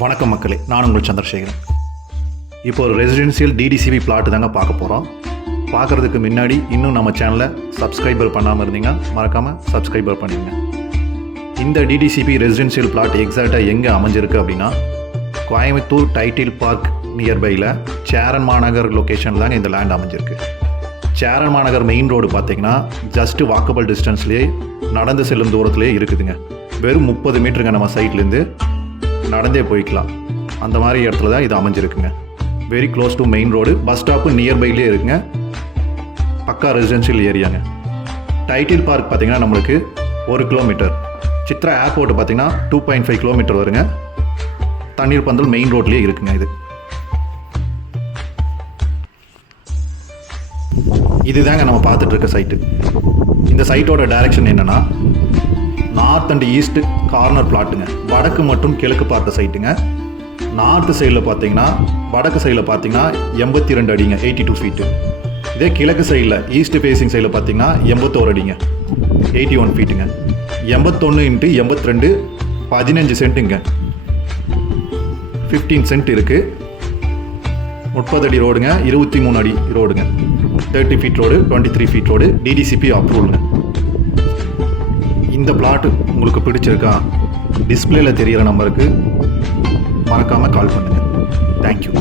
வணக்கம் மக்களே நான் உங்கள் சந்திரசேகரன். இப்போ ஒரு ரெசிடென்சியல் டிடிசிபி பிளாட் தாங்க பார்க்க போகிறோம் பார்க்குறதுக்கு முன்னாடி இன்னும் நம்ம சேனலை சப்ஸ்கிரைபர் பண்ணாமல் இருந்தீங்க மறக்காமல் சப்ஸ்கிரைபர் பண்ணிடுங்க இந்த டிடிசிபி ரெசிடென்சியல் பிளாட் எக்ஸாக்டாக எங்கே அமைஞ்சிருக்கு அப்படின்னா கோயம்புத்தூர் டைட்டில் பார்க் நியர்பையில் சேரன் மாநகர் லொக்கேஷன் தாங்க இந்த லேண்ட் அமைஞ்சிருக்கு. சேரன் மாநகர் மெயின் ரோடு பார்த்தீங்கன்னா ஜஸ்ட் வாக்கபிள் டிஸ்டன்ஸ்லேயே நடந்து செல்லும் தூரத்துலேயே இருக்குதுங்க. வெறும் முப்பது மீட்டருங்க நம்ம சைட்லேருந்து நடந்தே போய்க்கலாம். அந்த மாதிரி இடத்துல தான் இது அமைஞ்சிருக்குங்க. Very close to main road bus stop நியர்பைலேயே இருக்குங்க. பக்கா ரெசிடென்ஷியல் ஏரியாங்க டைட்டில் பார்க் பார்த்தீங்கன்னா நம்மளுக்கு ஒரு கிலோமீட்டர் சித்ரா ஏர்போர்ட் பார்த்தீங்கன்னா டூ பாயிண்ட் ஃபைவ் கிலோமீட்டர் வருங்க. தண்ணீர் பந்தல் மெயின் ரோட்லேயே இருக்குங்க இது. இதுதாங்க நம்ம பார்த்துட்டு இருக்க சைட்டு இந்த சைட்டோட டைரக்ஷன் என்னன்னா நார்த் அண்ட் ஈஸ்ட் கார்னர் பிளாட்டுங்க வடக்கு மற்றும் கிழக்கு பார்த்த சைட்டுங்க நார்த்து சைடில் பார்த்தீங்கன்னா வடக்கு சைடில் பார்த்தீங்கன்னா எண்பத்தி ரெண்டு அடிங்க எயிட்டி டூ ஃபீட்டு இதே கிழக்கு சைடில் ஈஸ்ட் ஃபேஸிங் சைடில் பார்த்தீங்கன்னா எண்பத்தோரு அடிங்க எயிட்டி ஒன் ஃபீட்டுங்க எண்பத்தொன்று இன்ட்டு எண்பத்தி ரெண்டு பதினஞ்சு சென்ட்டுங்க ஃபிஃப்டீன் சென்ட் இருக்குது முப்பது அடி ரோடுங்க இருபத்தி மூணு அடி ரோடுங்க thirty feet road twenty three feet road DTCP அப்ரூவ்டுங்க இந்த பிளாட் உங்களுக்கு பிடிச்சிருக்கா? டிஸ்பிளேல தெரியிற நம்பருக்கு மறக்காமல் கால் பண்ணுங்கள் தேங்க்யூ